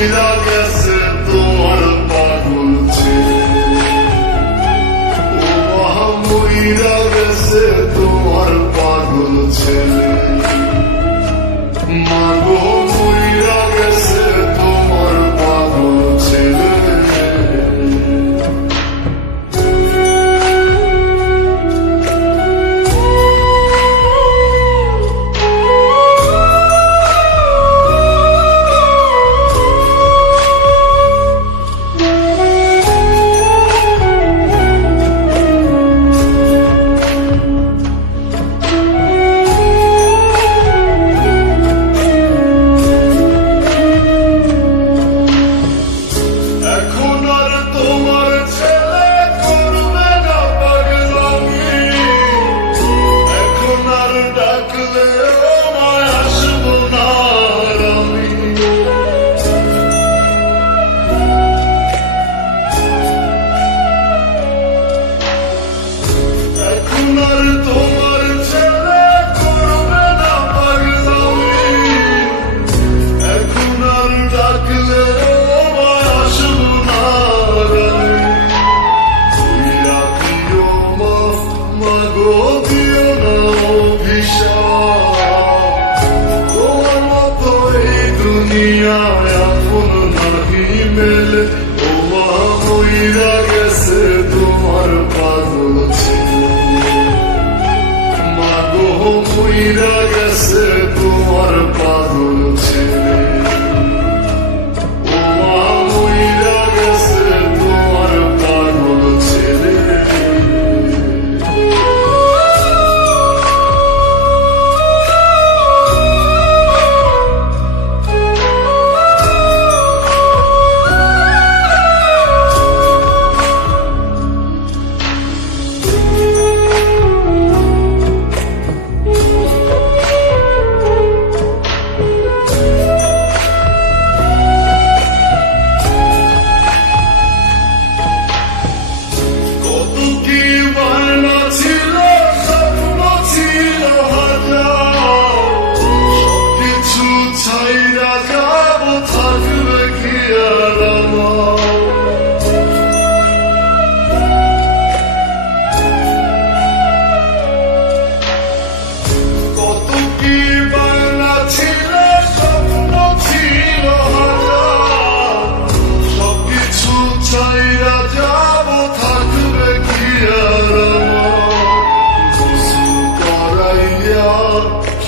মইরা গেছে তোমার পাগল ছেলে, ও মা মইরা গেছে তোমার পাগল ছেলে, মাগো মইরা গেছে তোমার পাগল ছেলে। এখন আর তোমার ছেলে করবে না পাগলামি, এখন আর ডাকলে আমায় আসবো না আর আমি। এখন আর তোমার ছেলে করবে না পাগলামি, এখন আর ডাকলে তোমার মতো এই দুনিয়ায় আপন নাহি মেলে, ও মা মইরা গেছে তোমার পাগল ছেলে, মাগো মইরা গেছে তোমার পাগল ছেলে, ও মা মইরা গেছে তোমার পাগল ছেলে।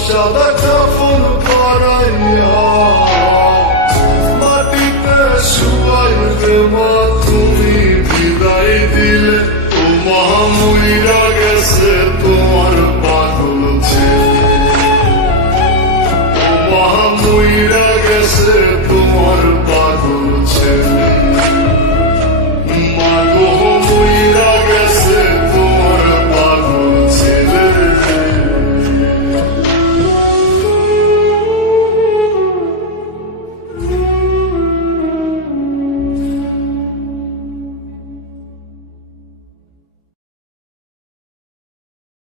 সাদা কাফন পরাইয়া মাটিতে শুয়াইবে মা।